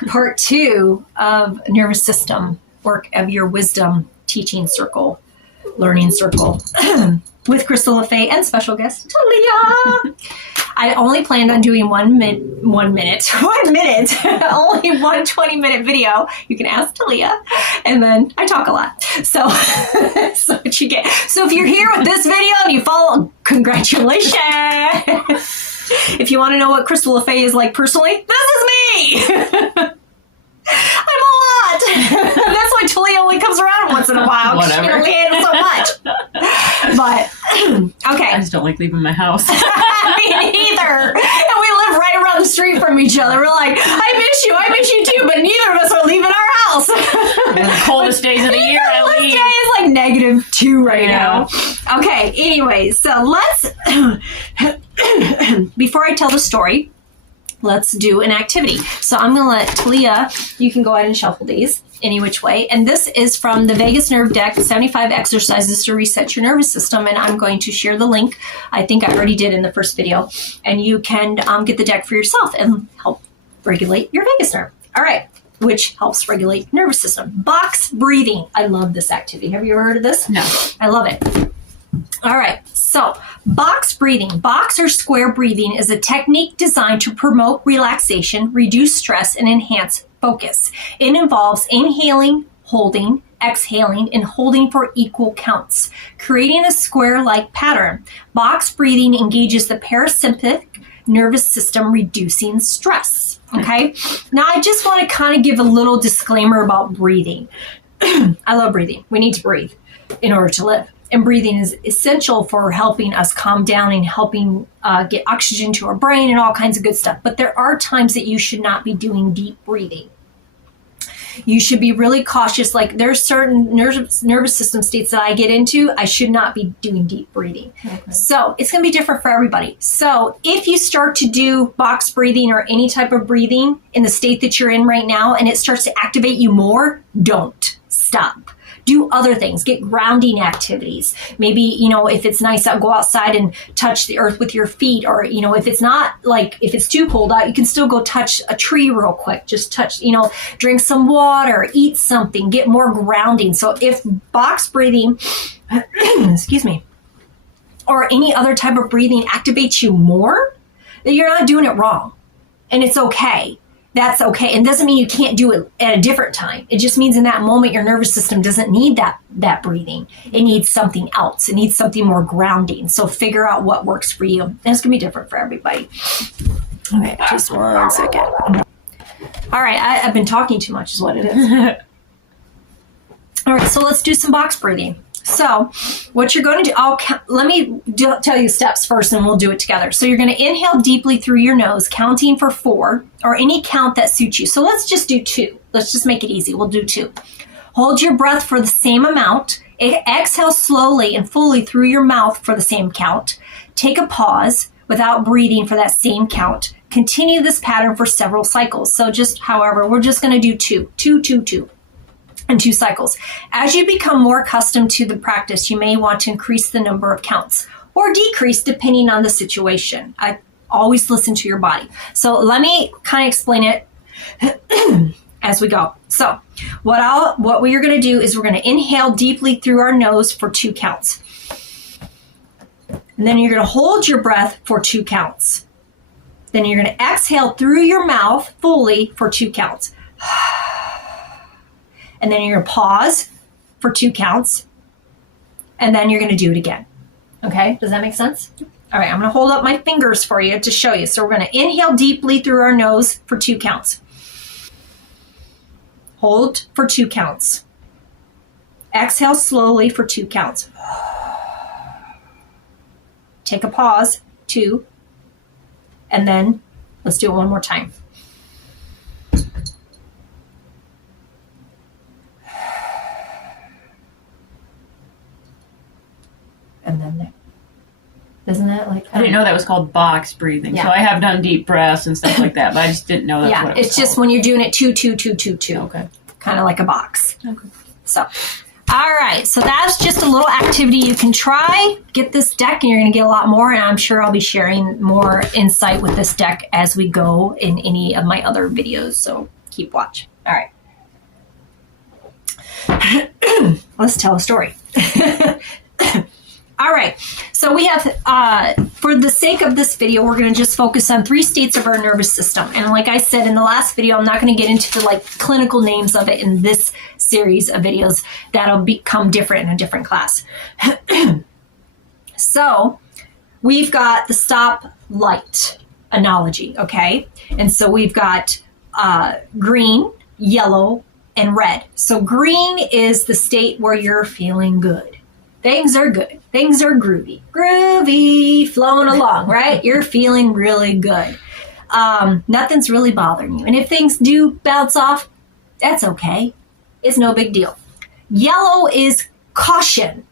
back, part 2 of nervous system work of your wisdom teaching circle, learning circle with Crystal LaFay and special guest Talia. I only planned on doing 1 minute, only one 20-minute video. You can ask Talia, and then I talk a lot. So, so what you get. So if you're here with this video and you follow, congratulations. If you want to know what Crystal LaFay is like personally, this is me. I'm a lot. That's why Talia only comes around once in a while. Whatever. She only handles so much. But, okay. I just don't like leaving my house. Me neither. And we live right around the street from each other. We're like, I miss you too, but neither of us are leaving our house. The coldest days of the year, I This leave. day is like -2 right now. Okay, anyways, so let's, before I tell the story, let's do an activity. So I'm going to let Talia, you can go ahead and shuffle these any which way. And this is from the Vagus Nerve Deck, 75 exercises to reset your nervous system. And I'm going to share the link. I think I already did in the first video. And you can get the deck for yourself and help regulate your vagus nerve. All right. Which helps regulate nervous system. Box breathing. I love this activity. Have you ever heard of this? No. I love it. All right, so box breathing. Box or square breathing is a technique designed to promote relaxation, reduce stress, and enhance focus. It involves inhaling, holding, exhaling, and holding for equal counts, creating a square-like pattern. Box breathing engages the parasympathetic nervous system, reducing stress. Okay, now I just want to kind of give a little disclaimer about breathing. I love breathing. We need to breathe in order to live. And breathing is essential for helping us calm down and helping get oxygen to our brain and all kinds of good stuff. But there are times that you should not be doing deep breathing. You should be really cautious. Like there's certain nervous system states that I get into, I should not be doing deep breathing. Okay. So it's going to be different for everybody. So if you start to do box breathing or any type of breathing in the state that you're in right now and it starts to activate you more, don't stop. Do other things, get grounding activities. Maybe, if it's nice out, go outside and touch the earth with your feet. Or, if it's not if it's too cold out, you can still go touch a tree real quick. Just touch, drink some water, eat something, get more grounding. So if box breathing, excuse me, or any other type of breathing activates you more, then you're not doing it wrong. And it's okay. That's okay. And doesn't mean you can't do it at a different time. It just means in that moment, your nervous system doesn't need that breathing. It needs something else. It needs something more grounding. So figure out what works for you. And it's going to be different for everybody. Okay, just 1 second. All right, I've been talking too much is what it is. All right, so let's do some box breathing. So what you're going to do, let me tell you steps first and we'll do it together. So you're going to inhale deeply through your nose, counting for 4 or any count that suits you. So let's just do 2. Let's just make it easy. We'll do 2. Hold your breath for the same amount. Exhale slowly and fully through your mouth for the same count. Take a pause without breathing for that same count. Continue this pattern for several cycles. So we're just going to do 2, 2, 2, 2. And 2 cycles. As you become more accustomed to the practice, you may want to increase the number of counts or decrease depending on the situation. I always listen to your body. So let me kind of explain it as we go. So what we are going to do is we're going to inhale deeply through our nose for 2 counts. And then you're going to hold your breath for 2 counts. Then you're going to exhale through your mouth fully for 2 counts. And then you're going to pause for 2 counts. And then you're going to do it again. Okay? Does that make sense? All right, I'm going to hold up my fingers for you to show you. So we're going to inhale deeply through our nose for 2 counts. Hold for 2 counts. Exhale slowly for 2 counts. Take a pause, 2. And then let's do it one more time. And then isn't that like I didn't know that was called box breathing. Yeah. So I have done deep breaths and stuff like that, but I just didn't know that's what it was it's called. Just when you're doing it 2, 2, 2, 2, 2. Okay. Kind of like a box. Okay. So, All right, so that's just a little activity you can try. Get this deck and you're going to get a lot more, and I'm sure I'll be sharing more insight with this deck as we go in any of my other videos, so keep watch. All right. Let's tell a story. All right, so we have, for the sake of this video, we're going to just focus on 3 states of our nervous system. And like I said in the last video, I'm not going to get into the like clinical names of it in this series of videos. That'll become different in a different class. So we've got the stoplight analogy, okay? And so we've got green, yellow, and red. So green is the state where you're feeling good. Things are good. Things are groovy. Groovy, flowing along, right? You're feeling really good. Nothing's really bothering you. And if things do bounce off, that's okay. It's no big deal. Yellow is caution.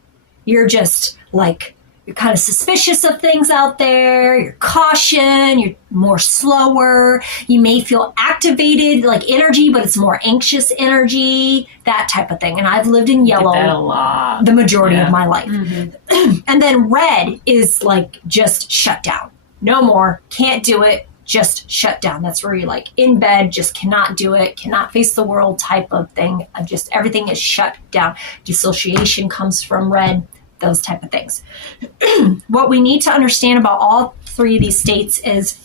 You're just like, you're kind of suspicious of things out there. You're caution. You're more slower. You may feel activated, like energy, but it's more anxious energy, that type of thing. And I've lived in yellow Get that a lot. the majority of my life. And then red is like just shut down. No more. Can't do it. Just shut down. That's where you're like in bed, just cannot do it, cannot face the world type of thing. Just everything is shut down. Dissociation comes from red. Those type of things. What we need to understand about all 3 of these states is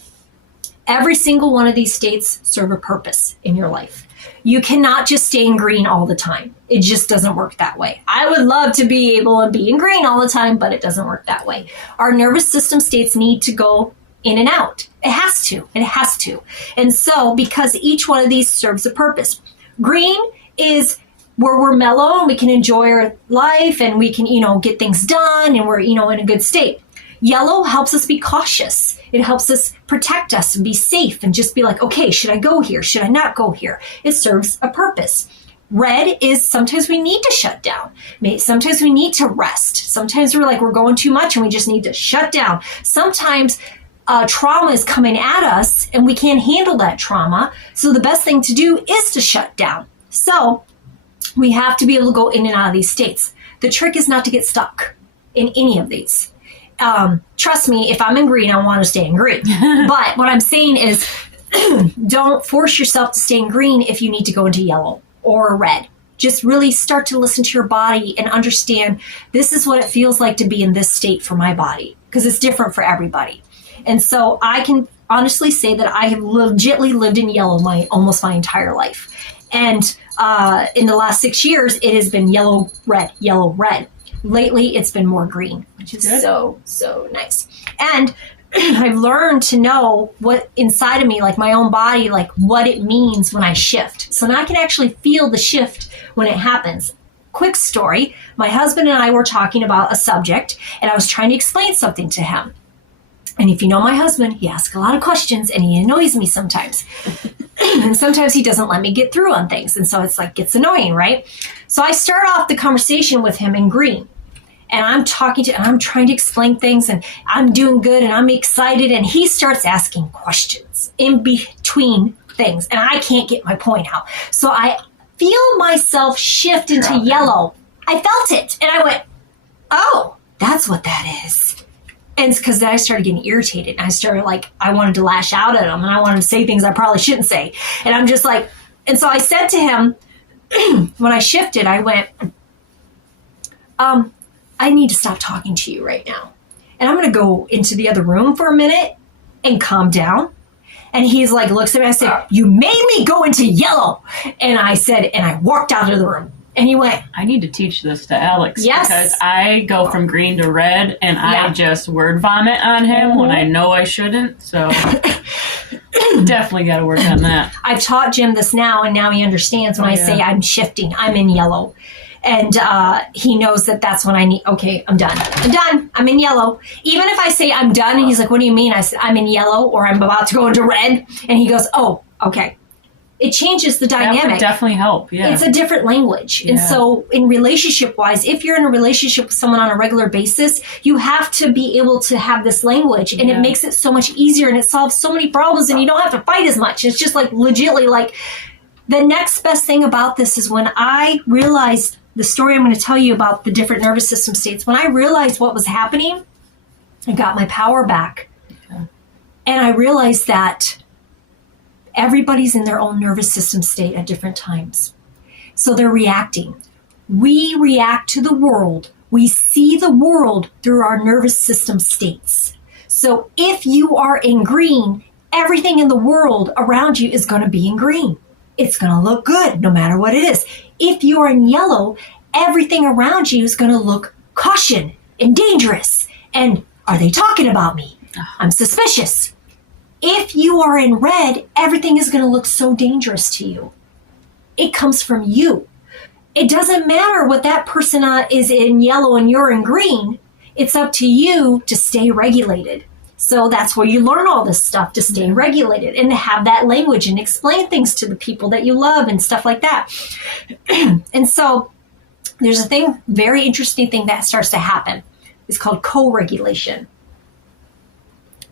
every single one of these states serve a purpose in your life. You cannot just stay in green all the time. It just doesn't work that way. I would love to be able to be in green all the time, but it doesn't work that way. Our nervous system states need to go in and out. It has to. It has to. And so because each one of these serves a purpose. Green is where we're mellow and we can enjoy our life and we can, get things done and we're, in a good state. Yellow helps us be cautious. It helps us protect us and be safe and just be like, okay, should I go here? Should I not go here? It serves a purpose. Red is sometimes we need to shut down. Sometimes we need to rest. Sometimes we're going too much and we just need to shut down. Sometimes trauma is coming at us and we can't handle that trauma. So the best thing to do is to shut down. So we have to be able to go in and out of these states. The trick is not to get stuck in any of these. Trust me, if I'm in green, I want to stay in green. But what I'm saying is don't force yourself to stay in green if you need to go into yellow or red. Just really start to listen to your body and understand this is what it feels like to be in this state for my body, because it's different for everybody. And so I can honestly say that I have legitimately lived in yellow almost my entire life. And in the last 6 years, it has been yellow, red, yellow, red. Lately, it's been more green, which is so nice. And I've learned to know what inside of me, like my own body, like what it means when I shift. So now I can actually feel the shift when it happens. Quick story. My husband and I were talking about a subject, and I was trying to explain something to him. And if you know my husband, he asks a lot of questions, and he annoys me sometimes. And sometimes he doesn't let me get through on things. And so it's like, gets annoying, right? So I start off the conversation with him in green. And I'm I'm trying to explain things and I'm doing good and I'm excited. And he starts asking questions in between things. And I can't get my point out. So I feel myself shift into yellow. I felt it. And I went, oh, that's what that is. And it's because then I started getting irritated. And I started I wanted to lash out at him and I wanted to say things I probably shouldn't say. And I'm just like, and so I said to him, when I shifted, I went, I need to stop talking to you right now. And I'm going to go into the other room for a minute and calm down. And he's like, looks at me, I said, you made me go into yellow. And I said, and I walked out of the room. And he went, I need to teach this to Alex. Yes. Because I go from green to red and I just word vomit on him when I know I shouldn't. So definitely got to work on that. I've taught Jim this now, and now he understands when I say I'm shifting, I'm in yellow. And he knows that that's when I need, okay, I'm done. I'm done. I'm in yellow. Even if I say I'm done, and he's like, what do you mean? I said, I'm in yellow, or I'm about to go into red. And he goes, oh, okay. It changes the dynamic. That would definitely help, yeah. It's a different language. And so in relationship-wise, if you're in a relationship with someone on a regular basis, you have to be able to have this language. And it makes it so much easier, and it solves so many problems, and you don't have to fight as much. It's just legitimately the next best thing about this is when I realized the story I'm going to tell you about the different nervous system states, when I realized what was happening, I got my power back. Okay. And I realized that everybody's in their own nervous system state at different times. So they're reacting. We react to the world. We see the world through our nervous system states. So if you are in green, everything in the world around you is going to be in green. It's going to look good no matter what it is. If you are in yellow, everything around you is going to look caution and dangerous. And are they talking about me? I'm suspicious. If you are in red, everything is going to look so dangerous to you. It comes from you. It doesn't matter what that person is in yellow and you're in green. It's up to you to stay regulated. So that's where you learn all this stuff, to stay regulated and to have that language and explain things to the people that you love and stuff like that. And so there's a thing, very interesting thing that starts to happen. It's called co-regulation.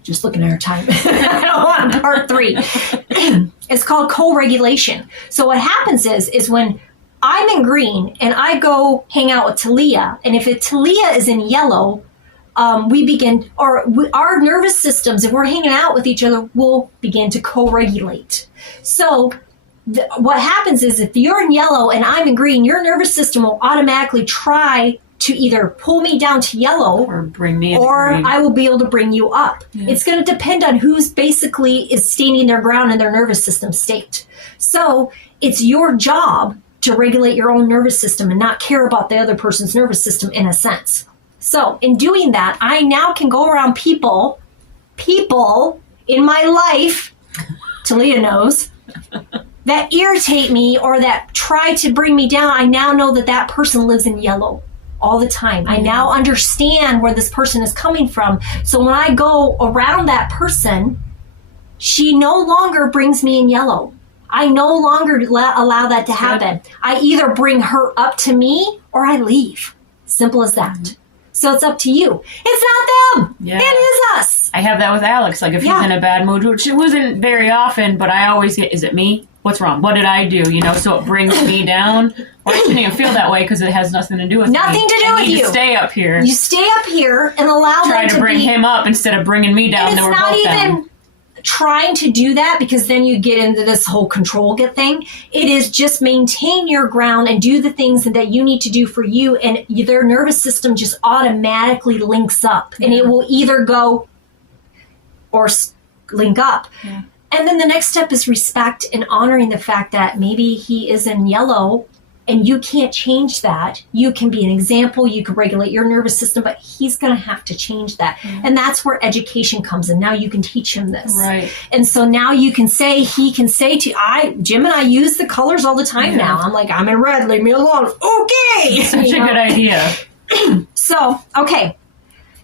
Just looking at our time. I don't want part 3. It's called co-regulation. So what happens is when I'm in green and I go hang out with Talia, and if Talia is in yellow, our nervous systems, if we're hanging out with each other, will begin to co-regulate. So what happens is if you're in yellow and I'm in green, your nervous system will automatically try to either pull me down to yellow or bring me into or green. I will be able to bring you up. Yeah. It's going to depend on who's basically is standing their ground in their nervous system state. So it's your job to regulate your own nervous system and not care about the other person's nervous system in a sense. So in doing that, I now can go around people in my life, Talia knows, that irritate me or that try to bring me down. I now know that person lives in yellow all the time. I now understand where this person is coming from. So when I go around that person, she no longer brings me in yellow. I no longer allow that to happen. I either bring her up to me or I leave. Simple as that. Mm-hmm. So it's up to you. It's not them. Yeah. It is us. I have that with Alex. Like if he's in a bad mood, which it wasn't very often, but I always get, is it me? What's wrong? What did I do? So it brings me down. Or I shouldn't even feel that way because it has nothing to do with nothing me. to do with you. To stay up here. You stay up here and allow Try them to bring him up instead of bringing me down. And it's not even trying to do that because then you get into this whole control thing. It is just maintain your ground and do the things that you need to do for you, and their nervous system just automatically links up, and it will either go or link up. Yeah. And then the next step is respect and honoring the fact that maybe he is in yellow and you can't change that. You can be an example. You can regulate your nervous system, but he's going to have to change that. Mm-hmm. And that's where education comes in. Now you can teach him this. Right. And so now he can say to Jim and I use the colors all the time now. I'm like, I'm in red, leave me alone. Okay. Such a good idea. So, okay.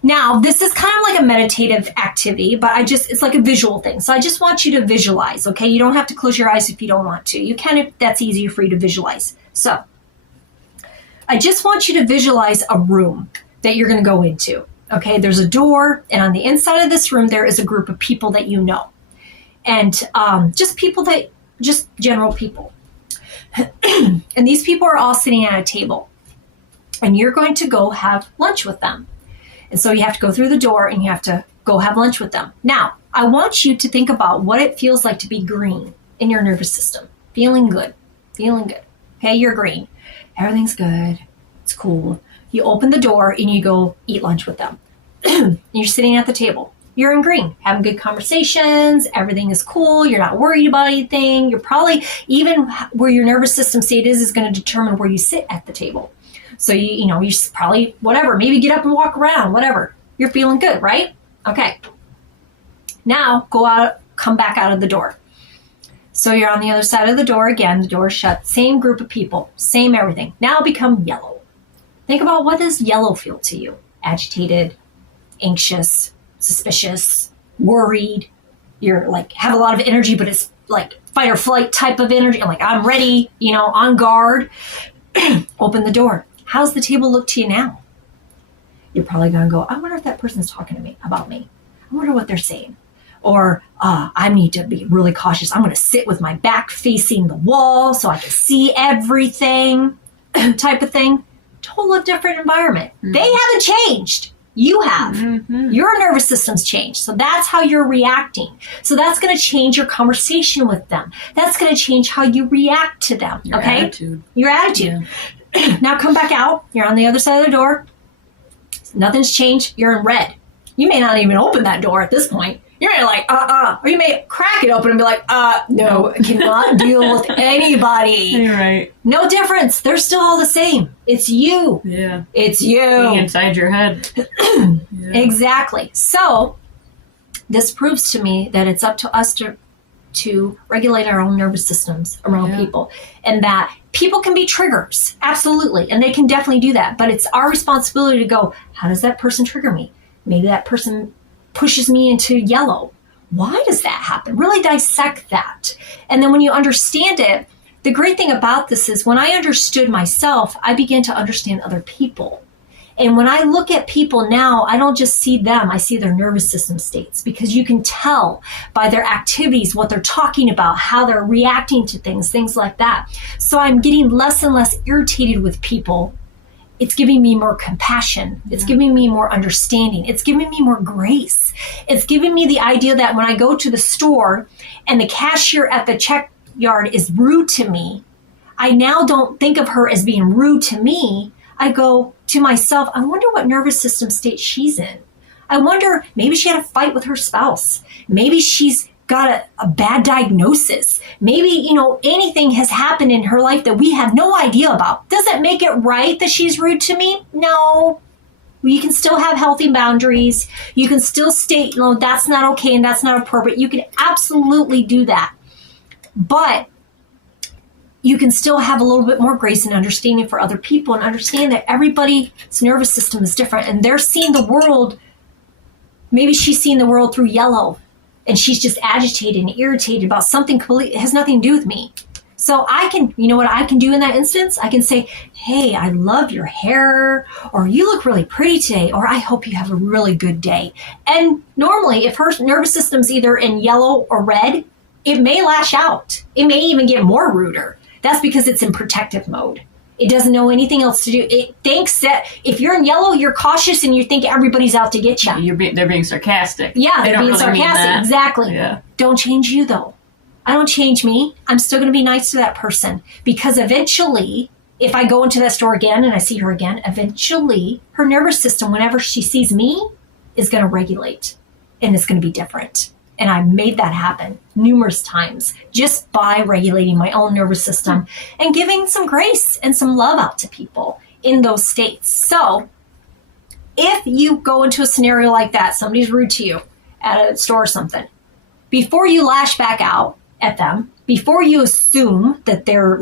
Now, this is kind of like a meditative activity, but it's like a visual thing. So I just want you to visualize, okay? You don't have to close your eyes if you don't want to. You can if that's easier for you to visualize. So I just want you to visualize a room that you're going to go into, okay? There's a door, and on the inside of this room, there is a group of people that you know. And just general people. And these people are all sitting at a table. And you're going to go have lunch with them. And so you have to go through the door and you have to go have lunch with them. Now, I want you to think about what it feels like to be green in your nervous system. Feeling good. Okay, you're green. Everything's good. It's cool. You open the door and you go eat lunch with them. You're sitting at the table. You're in green, having good conversations. Everything is cool. You're not worried about anything. You're probably, even where your nervous system state is going to determine where you sit at the table. So, you probably, whatever, maybe get up and walk around, whatever. You're feeling good, right? Okay. Now, go out, come back out of the door. So you're on the other side of the door again. The door's shut. Same group of people. Same everything. Now become yellow. Think about, what does yellow feel to you? Agitated, anxious, suspicious, worried. You're like, have a lot of energy, but it's like fight or flight type of energy. I'm like, I'm ready, on guard. Open the door. How's the table look to you now? You're probably going to go, I wonder if that person's talking to me about me. I wonder what they're saying. Or I need to be really cautious. I'm going to sit with my back facing the wall so I can see everything. type of thing, totally different environment. They haven't changed. You have. Your nervous system's changed. So that's how you're reacting. So that's going to change your conversation with them. That's going to change how you react to them. Your attitude. Your attitude. Yeah. Now come back out. You're on the other side of the door. Nothing's changed. You're in red. You may not even open that door at this point. You're like, or you may crack it open and be like, no, I cannot deal with anybody. You're right. No difference. They're still all the same. It's you. Yeah. It's you. Being inside your head. Yeah. Exactly. So this proves to me that it's up to us to regulate our own nervous systems around people, and that people can be triggers. Absolutely. And they can definitely do that. But it's our responsibility to go, how does that person trigger me? Maybe that person pushes me into yellow. Why does that happen? Really dissect that. And then when you understand it, the great thing about this is when I understood myself, I began to understand other people. And when I look at people now, I don't just see them, I see their nervous system states, because you can tell by their activities, what they're talking about, how they're reacting to things like that. So I'm getting less and less irritated with people. It's giving me more compassion. It's giving me more understanding. It's giving me more grace. It's giving me the idea that when I go to the store and the cashier at the checkyard is rude to me, I now don't think of her as being rude to me. I go to myself, I wonder what nervous system state she's in. I wonder, maybe she had a fight with her spouse. Maybe she's got a bad diagnosis. Maybe, anything has happened in her life that we have no idea about. Does it make it right that she's rude to me? No. You can still have healthy boundaries. You can still state, that's not okay and that's not appropriate. You can absolutely do that. But you can still have a little bit more grace and understanding for other people, and understand that everybody's nervous system is different, and they're seeing the world. Maybe she's seeing the world through yellow, and she's just agitated and irritated about something completely, it has nothing to do with me. So I can, what I can do in that instance? I can say, hey, I love your hair, or you look really pretty today, or I hope you have a really good day. And normally, if her nervous system's either in yellow or red, it may lash out. It may even get more ruder. That's because it's in protective mode. It doesn't know anything else to do. It thinks that if you're in yellow, you're cautious and you think everybody's out to get you. They're being sarcastic. Yeah, they they're being really sarcastic. Exactly. Yeah. Don't change you, though. I don't change me. I'm still going to be nice to that person, because eventually, if I go into that store again and I see her again, eventually her nervous system, whenever she sees me, is going to regulate, and it's going to be different. And I made that happen numerous times just by regulating my own nervous system and giving some grace and some love out to people in those states. So if you go into a scenario like that, somebody's rude to you at a store or something, before you lash back out at them, before you assume that they're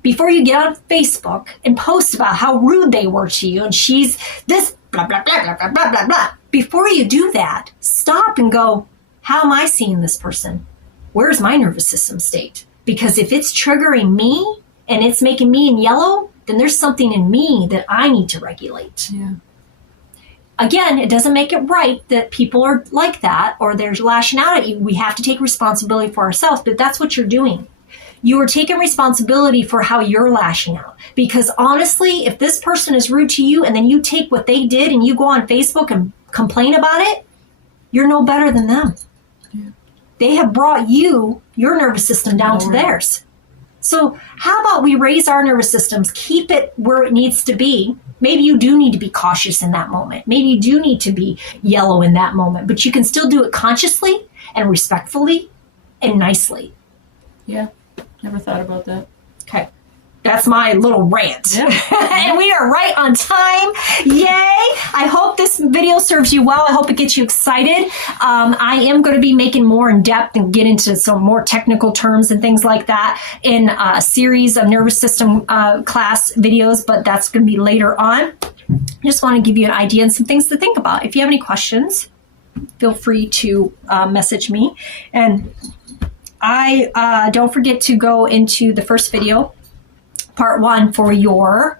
before you get on Facebook and post about how rude they were to you and she's this blah, blah, blah, blah, blah, blah, blah, blah. Before you do that, stop and go, how am I seeing this person? Where's my nervous system state? Because if it's triggering me and it's making me in yellow, then there's something in me that I need to regulate. Yeah. Again, it doesn't make it right that people are like that or they're lashing out at you. We have to take responsibility for ourselves, but that's what you're doing. You are taking responsibility for how you're lashing out. Because honestly, if this person is rude to you and then you take what they did and you go on Facebook and complain about it, you're no better than them. Yeah. They have brought your nervous system down to theirs. So how about we raise our nervous systems, keep it where it needs to be. Maybe you do need to be cautious in that moment. Maybe you do need to be yellow in that moment, but you can still do it consciously and respectfully and nicely. Yeah, never thought about that. Okay. That's my little rant. Yeah. And we are right on time. Yay. I hope this video serves you well. I hope it gets you excited. I am going to be making more in depth and get into some more technical terms and things like that in a series of nervous system class videos, but that's going to be later on. I just want to give you an idea and some things to think about. If you have any questions, feel free to message me. And I don't forget to go into the first video, part 1, for your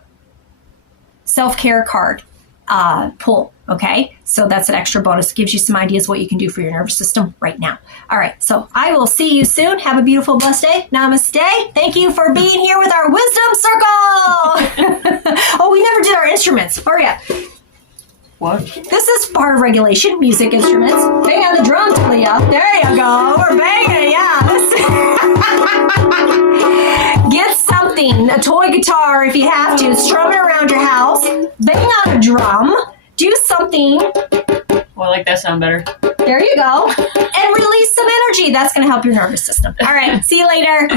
self-care card. pull. Okay, so that's an extra bonus. Gives you some ideas what you can do for your nervous system right now. All right, so I will see you soon. Have a beautiful, blessed day. Namaste. Thank you for being here with our wisdom circle. Oh, we never did our instruments. Hurry up. What? This is part of regulation, music instruments. Bang on the drum, Talia. There you go. We're banging, yeah. Get something, a toy guitar if you have to. Strum it around your house. Bang on a drum. Do something. Well, I like that sound better. There you go. And release some energy. That's going to help your nervous system. All right. See you later.